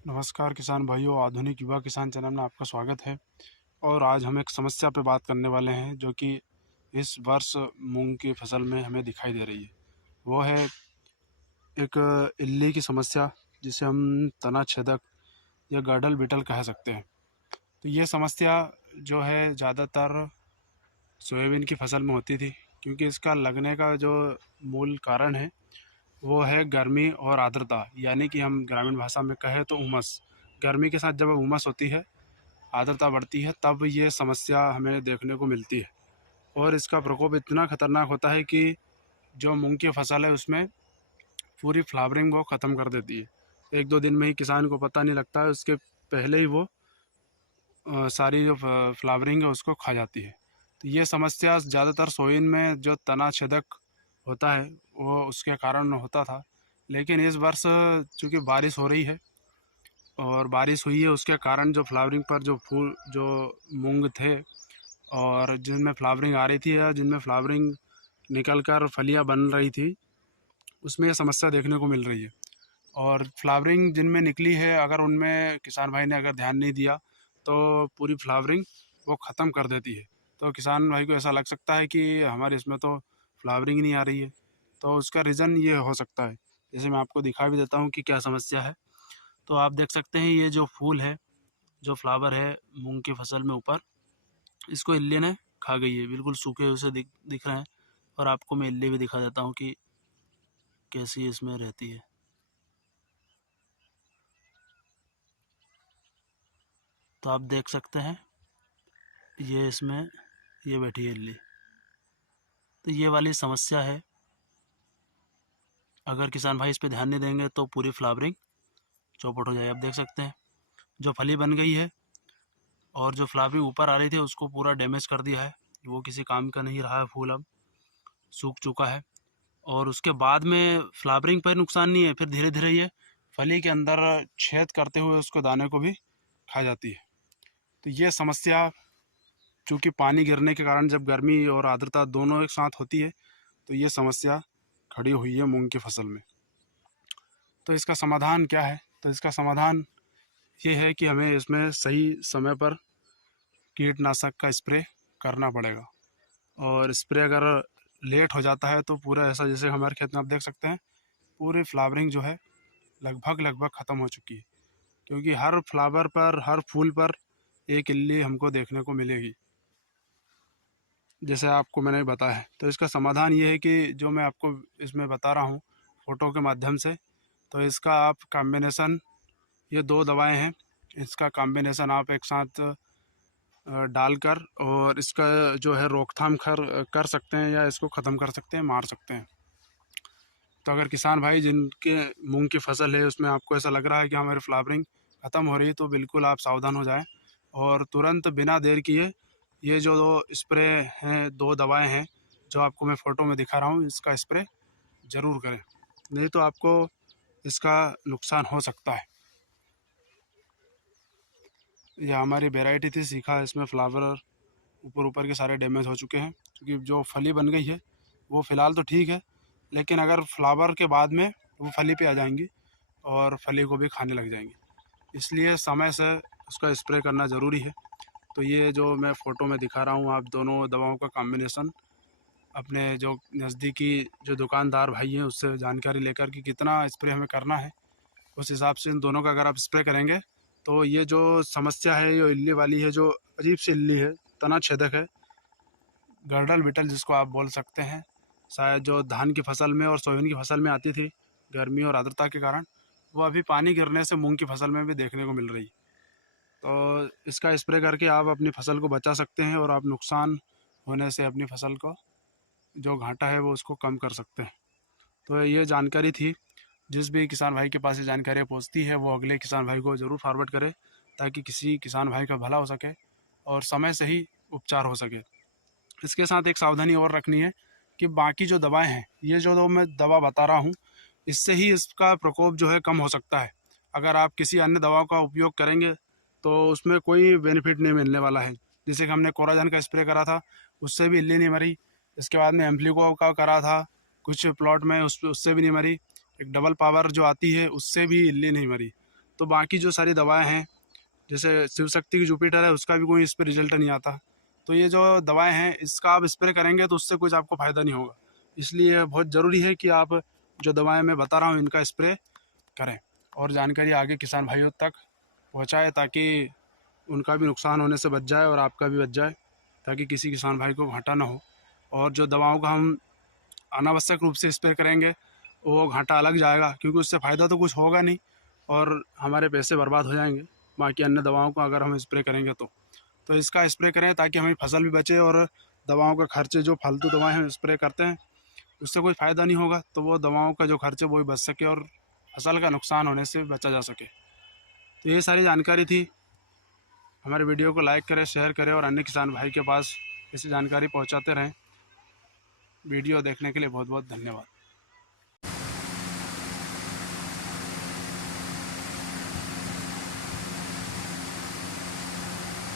नमस्कार किसान भाइयों, आधुनिक युवा किसान चैनल में आपका स्वागत है। और आज हम एक समस्या पे बात करने वाले हैं जो कि इस वर्ष मूंग की फसल में हमें दिखाई दे रही है। वो है एक इल्ली की समस्या, जिसे हम तना छेदक या गड़ल बिटल कह सकते हैं। तो ये समस्या जो है ज़्यादातर सोयाबीन की फसल में होती थी, क्योंकि इसका लगने का जो मूल कारण है वो है गर्मी और आर्द्रता, यानी कि हम ग्रामीण भाषा में कहें तो उमस। गर्मी के साथ जब उमस होती है, आर्द्रता बढ़ती है, तब ये समस्या हमें देखने को मिलती है। और इसका प्रकोप इतना खतरनाक होता है कि जो मूंग की फसल है उसमें पूरी फ्लावरिंग वो ख़त्म कर देती है। एक दो दिन में ही किसान को पता नहीं लगता है, उसके पहले ही वो सारी जो फ्लावरिंग है उसको खा जाती है। तो ये समस्या ज़्यादातर सोयाबीन में जो तना छेदक होता है वो उसके कारण होता था। लेकिन इस वर्ष चूँकि बारिश हो रही है और बारिश हुई है, उसके कारण जो फ्लावरिंग पर जो फूल जो मूंग थे और जिनमें फ्लावरिंग आ रही थी या जिनमें फ्लावरिंग निकल कर फलियाँ बन रही थी, उसमें ये समस्या देखने को मिल रही है। और फ्लावरिंग जिनमें निकली है, अगर उनमें किसान भाई ने अगर ध्यान नहीं दिया तो पूरी फ्लावरिंग वो ख़त्म कर देती है। तो किसान भाई को ऐसा लग सकता है कि हमारे इसमें तो फ्लावरिंग नहीं आ रही है। तो उसका रीज़न ये हो सकता है। जैसे मैं आपको दिखा भी देता हूँ कि क्या समस्या है। तो आप देख सकते हैं, ये जो फूल है, जो फ्लावर है मूंग की फसल में ऊपर, इसको इल्ली ने खा गई है। बिल्कुल सूखे हुए से दिख रहे हैं। और आपको मैं इल्ली भी दिखा देता हूँ कि कैसी इसमें रहती है। तो आप देख सकते हैं, ये इसमें ये बैठी है इल्ली। तो ये वाली समस्या है। अगर किसान भाई इस पे ध्यान नहीं देंगे तो पूरी फ्लावरिंग चौपट हो जाए। आप देख सकते हैं, जो फली बन गई है और जो फ्लावरिंग ऊपर आ रही थी उसको पूरा डैमेज कर दिया है। वो किसी काम का नहीं रहा है। फूल अब सूख चुका है। और उसके बाद में फ्लावरिंग पर नुकसान नहीं है, फिर धीरे धीरे ये फली के अंदर छेद करते हुए उसको दाने को भी खा जाती है। तो ये समस्या, चूँकि पानी गिरने के कारण जब गर्मी और आर्द्रता दोनों एक साथ होती है, तो ये समस्या खड़ी हुई है मूंग की फसल में। तो इसका समाधान क्या है? तो इसका समाधान ये है कि हमें इसमें सही समय पर कीटनाशक का स्प्रे करना पड़ेगा। और स्प्रे अगर लेट हो जाता है तो पूरा ऐसा, जैसे हमारे खेत में आप देख सकते हैं, पूरी फ्लावरिंग जो है लगभग लगभग ख़त्म हो चुकी है। क्योंकि हर फ्लावर पर, हर फूल पर एक इल्ली हमको देखने को मिलेगी, जैसे आपको मैंने बताया है। तो इसका समाधान ये है कि जो मैं आपको इसमें बता रहा हूँ फ़ोटो के माध्यम से, तो इसका आप कॉम्बिनेशन, ये दो दवाएं हैं, इसका कॉम्बिनेशन आप एक साथ डालकर और इसका जो है रोकथाम कर सकते हैं, या इसको ख़त्म कर सकते हैं, मार सकते हैं। तो अगर किसान भाई जिनके मूंग की फसल है उसमें आपको ऐसा लग रहा है कि हमारी फ्लावरिंग ख़त्म हो रही है, तो बिल्कुल आप सावधान हो जाएं और तुरंत बिना देर किए ये जो दो स्प्रे हैं, दो दवाएं हैं जो आपको मैं फ़ोटो में दिखा रहा हूँ, इसका स्प्रे ज़रूर करें। नहीं तो आपको इसका नुकसान हो सकता है। यह हमारी वेराइटी थी सीखा, इसमें फ्लावर ऊपर ऊपर के सारे डैमेज हो चुके हैं। क्योंकि जो फली बन गई है वो फ़िलहाल तो ठीक है, लेकिन अगर फ्लावर के बाद में वो फली पे आ जाएंगी और फली को भी खाने लग जाएंगी। इसलिए समय से उसका स्प्रे करना ज़रूरी है। तो ये जो मैं फ़ोटो में दिखा रहा हूँ, आप दोनों दवाओं का कॉम्बिनेशन अपने जो नज़दीकी जो दुकानदार भाई हैं उससे जानकारी लेकर कि कितना स्प्रे हमें करना है, उस हिसाब से इन दोनों का अगर आप स्प्रे करेंगे तो ये जो समस्या है, ये इल्ली वाली है, जो अजीब सी इल्ली है, तना छेदक है, गर्डल बिटल जिसको आप बोल सकते हैं, शायद जो धान की फसल में और सोयाबीन की फसल में आती थी गर्मी और आर्द्रता के कारण, वो अभी पानी गिरने से मूंग की फसल में भी देखने को मिल रही। तो इसका स्प्रे करके आप अपनी फसल को बचा सकते हैं और आप नुकसान होने से अपनी फसल को जो घाटा है वो उसको कम कर सकते हैं। तो ये जानकारी थी। जिस भी किसान भाई के पास ये जानकारियाँ पहुँचती हैं वो अगले किसान भाई को ज़रूर फॉरवर्ड करे, ताकि किसी किसान भाई का भला हो सके और समय से ही उपचार हो सके। इसके साथ एक सावधानी और रखनी है कि बाकी जो दवाएं हैं, ये जो मैं दवा बता रहा हूँ, इससे ही इसका प्रकोप जो है कम हो सकता है। अगर आप किसी अन्य दवाओं का उपयोग करेंगे तो उसमें कोई बेनिफिट नहीं मिलने वाला है। जैसे कि हमने कोराजन का स्प्रे करा था, उससे भी इल्ली नहीं मरी। इसके बाद में एम्प्लीको का करा था कुछ प्लॉट में, उससे भी नहीं मरी। एक डबल पावर जो आती है उससे भी इल्ली नहीं मरी। तो बाकी जो सारी दवाएं हैं, जैसे शिव शक्ति की जुपिटर है, उसका भी कोई इस पर रिजल्ट नहीं आता। तो ये जो दवाएं हैं, इसका आप स्प्रे करेंगे तो उससे कुछ आपको फ़ायदा नहीं होगा। इसलिए बहुत ज़रूरी है कि आप जो दवाएं मैं बता रहा हूँ इनका स्प्रे करें और जानकारी आगे किसान भाइयों तक पहुँचाएँ, ताकि उनका भी नुकसान होने से बच जाए और आपका भी बच जाए, ताकि किसी किसान भाई को घाटा ना हो। और जो दवाओं का हम अनावश्यक रूप से स्प्रे करेंगे वो घाटा अलग जाएगा, क्योंकि उससे फ़ायदा तो कुछ होगा नहीं और हमारे पैसे बर्बाद हो जाएंगे बाकी अन्य दवाओं का अगर हम स्प्रे करेंगे तो इसका स्प्रे करें ताकि हमारी फसल भी बचे और दवाओं का खर्चे जो फालतू दवाएं हम स्प्रे करते हैं उससे कोई फ़ायदा नहीं होगा, तो वो दवाओं का जो खर्चे वो भी बच सके और फसल का नुकसान होने से बचा जा सके। तो ये सारी जानकारी थी। हमारे वीडियो को लाइक करें, शेयर करें और अन्य किसान भाई के पास ऐसी जानकारी पहुंचाते रहें। वीडियो देखने के लिए बहुत बहुत धन्यवाद।